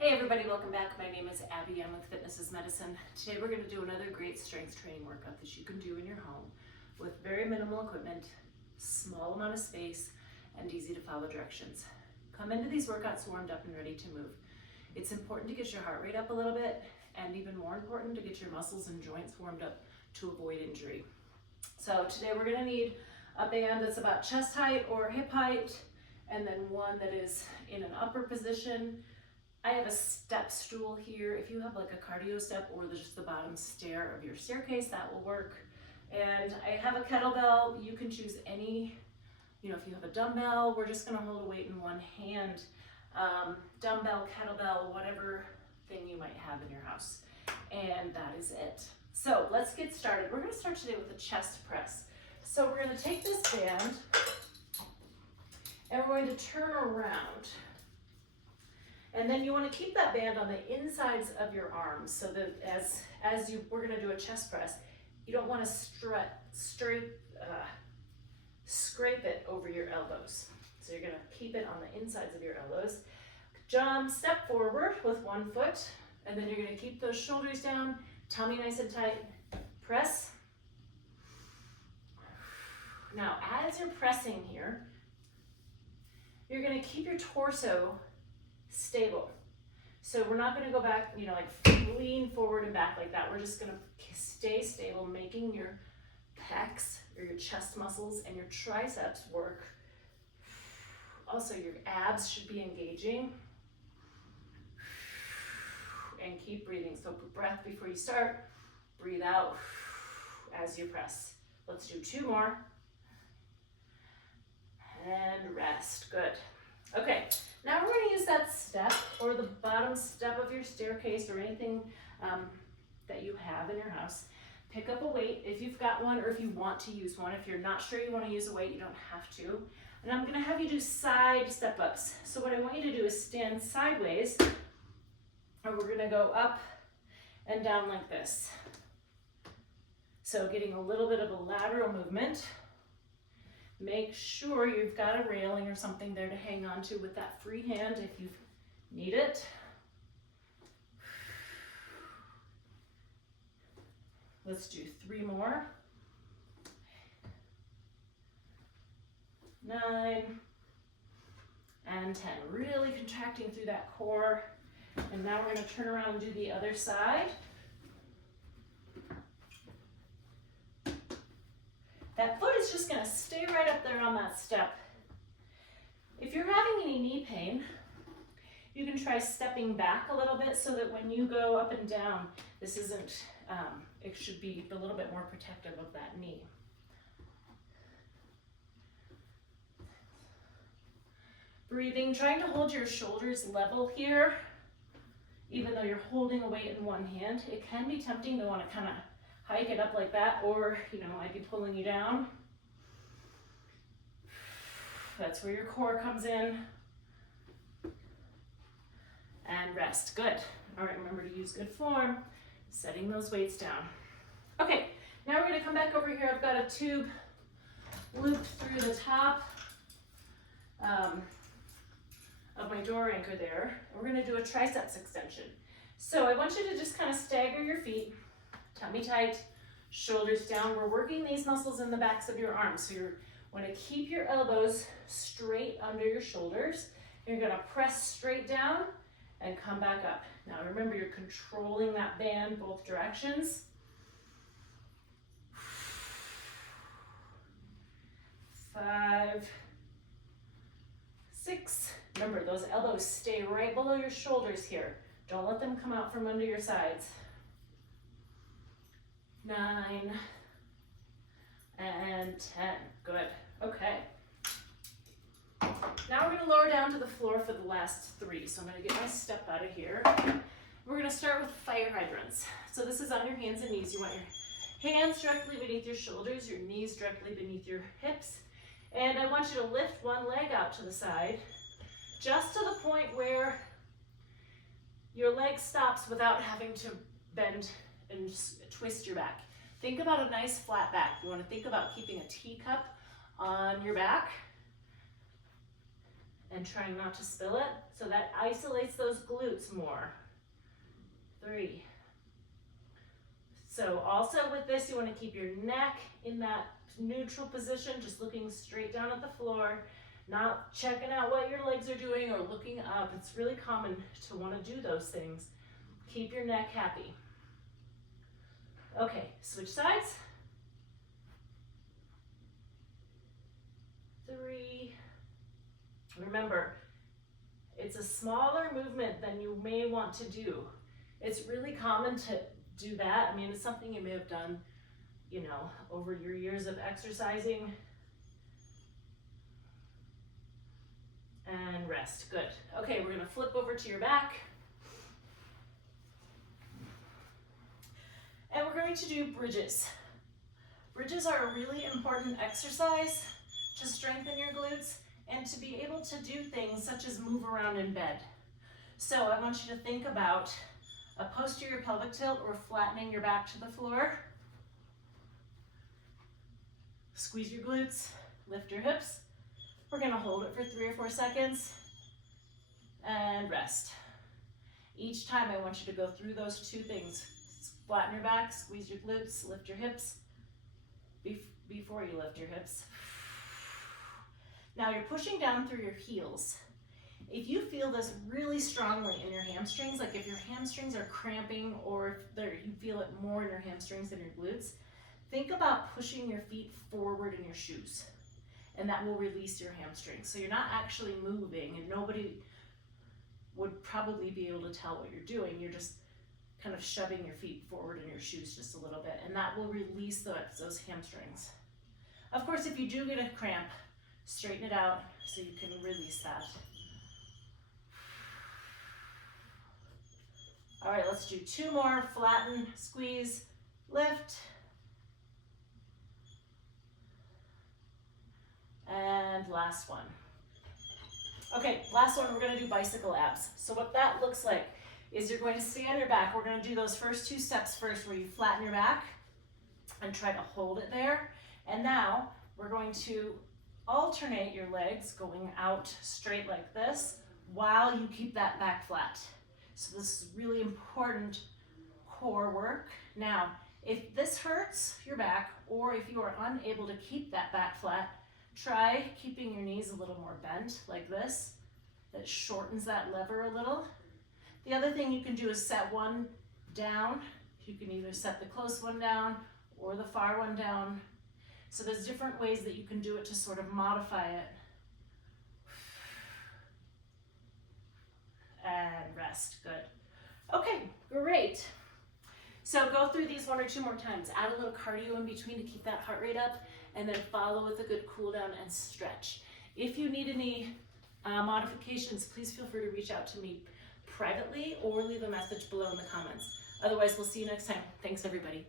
Hey everybody, welcome back. My name is Abby. I'm with Fitness is Medicine. Today we're going to do another great strength training workout that you can do in your home with very minimal equipment, small amount of space, and easy to follow directions. Come into these workouts warmed up and ready to move. It's important to get your heart rate up a little bit, and even more important to get your muscles and joints warmed up to avoid injury. So today we're going to need a band that's about chest height or hip height, and then one that is in an upper position. I have a step stool here. If you have like a cardio step or just the bottom stair of your staircase, that will work. And I have a kettlebell. You can choose any, if you have a dumbbell, we're just gonna hold a weight in one hand. Dumbbell, kettlebell, whatever thing you might have in your house. And that is it. So let's get started. We're gonna start today with a chest press. So we're gonna take this band and we're going to turn around. And then you want to keep that band on the insides of your arms so that we're going to do a chest press, you don't want to scrape it over your elbows. So you're going to keep it on the insides of your elbows. Step forward with one foot, and then you're going to keep those shoulders down, tummy nice and tight, press. Now, as you're pressing here, you're going to keep your torso stable. So we're not going to go back, lean forward and back like that. We're just going to stay stable, making your pecs or your chest muscles and your triceps work. Also, your abs should be engaging. And keep breathing. So breath before you start, breathe out as you press. Let's do two more. And rest. Good. Okay. Now we're going to use that step or the bottom step of your staircase or anything that you have in your house. Pick up a weight if you've got one or if you want to use one. If you're not sure you want to use a weight, you don't have to. And I'm going to have you do side step ups. So what I want you to do is stand sideways, and we're going to go up and down like this. So getting a little bit of a lateral movement. Make sure you've got a railing or something there to hang on to with that free hand if you need it. Let's do 3 more. 9 and 10. Really contracting through that core. And now we're going to turn around and do the other side. That foot is just going to stay right up there on that step. If you're having any knee pain, you can try stepping back a little bit so that when you go up and down, this isn't, it should be a little bit more protective of that knee. Breathing, trying to hold your shoulders level here, even though you're holding a weight in one hand. It can be tempting to want to kind of hike it up like that, or, I'd be pulling you down. That's where your core comes in. And rest, good. All right, remember to use good form, setting those weights down. Okay, now we're gonna come back over here. I've got a tube looped through the top of my door anchor there. We're gonna do a triceps extension. So I want you to just kind of stagger your feet, tummy tight, shoulders down. We're working these muscles in the backs of your arms. So you want to keep your elbows straight under your shoulders. You're going to press straight down and come back up. Now remember, you're controlling that band both directions. 5, 6. Remember, those elbows stay right below your shoulders here. Don't let them come out from under your sides. 9 and 10. Good. Okay. Now we're going to lower down to the floor for the last 3. So I'm going to get my step out of here. We're going to start with fire hydrants. So this is on your hands and knees. You want your hands directly beneath your shoulders, your knees directly beneath your hips. And I want you to lift one leg out to the side, just to the point where your leg stops without having to bend and twist your back. Think about a nice flat back. You want to think about keeping a teacup on your back. and trying not to spill it. So that isolates those glutes more. 3. So also with this, you want to keep your neck in that neutral position, just looking straight down at the floor, not checking out what your legs are doing or looking up. It's really common to want to do those things. Keep your neck happy. Okay, switch sides. 3. Remember, it's a smaller movement than you may want to do. It's really common to do that. I mean, it's something you may have done, you know, over your years of exercising. And rest, good. Okay, we're gonna flip over to your back. And we're going to do bridges. Bridges are a really important exercise to strengthen your glutes and to be able to do things such as move around in bed. So I want you to think about a posterior pelvic tilt or flattening your back to the floor. Squeeze your glutes, lift your hips. We're gonna hold it for 3 or 4 seconds and rest. Each time I want you to go through those 2 things. Flatten your back, squeeze your glutes, lift your hips before you lift your hips. Now you're pushing down through your heels. If you feel this really strongly in your hamstrings, like if your hamstrings are cramping or if you feel it more in your hamstrings than your glutes, think about pushing your feet forward in your shoes, and that will release your hamstrings. So you're not actually moving, and nobody would probably be able to tell what you're doing. You're just kind of shoving your feet forward in your shoes just a little bit, and that will release those hamstrings. Of course, if you do get a cramp, straighten it out so you can release that. All right, let's do 2 more. Flatten, squeeze, lift. And last one. Okay, last one, we're gonna do bicycle abs. So what that looks like is you're going to stay on your back. We're gonna do those first 2 steps first where you flatten your back and try to hold it there. And now we're going to alternate your legs going out straight like this while you keep that back flat. So this is really important core work. Now, if this hurts your back or if you are unable to keep that back flat, try keeping your knees a little more bent like this. That shortens that lever a little. The other thing you can do is set one down. You can either set the close one down or the far one down. So there's different ways that you can do it to sort of modify it. And rest, good. Okay, great. So go through these 1 or 2 more times. Add a little cardio in between to keep that heart rate up, and then follow with a good cool down and stretch. If you need any modifications, please feel free to reach out to me privately or leave a message below in the comments. Otherwise, we'll see you next time. Thanks, everybody.